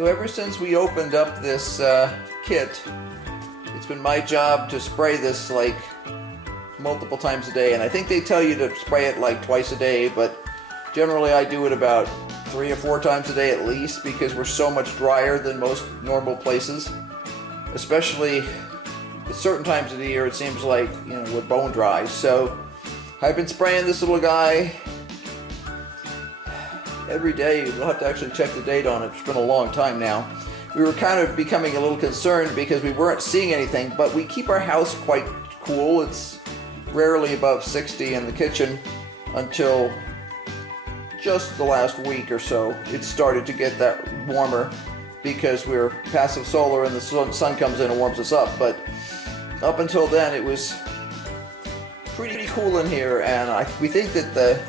So ever since we opened up this kit, it's been my job to spray this like multiple times a day, and I think they tell you to spray it like twice a day, but generally I do it about 3 or 4 times a day at least, because we're so much drier than most normal places. Especially at certain times of the year, it seems like, you know, we're bone dry. So I've been spraying this little guy every day. We'll have to actually check the date on it. It's been a long time now. We were kind of becoming a little concerned because we weren't seeing anything, but we keep our house quite cool. It's rarely above 60 in the kitchen until just the last week or so. It started to get that warmer because we're passive solar and the sun comes in and warms us up. But up until then, it was pretty cool in here, and we think that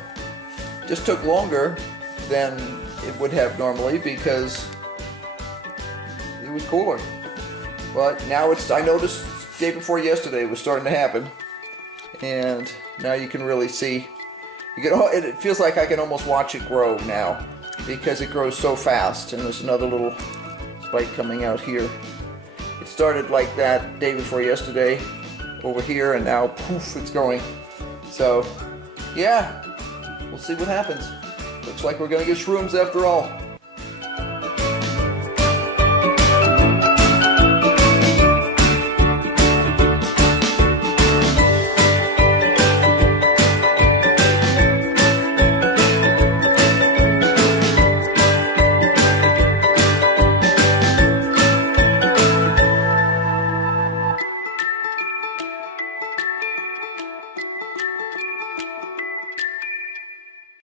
just took longer than it would have normally because it was cooler. But now I noticed the day before yesterday it was starting to happen, and now you can really see. It feels like I can almost watch it grow now because it grows so fast. And there's another little spike coming out here. It started like that day before yesterday over here, and now poof, it's growing. So yeah, we'll see what happens. Looks like we're gonna get shrooms after all.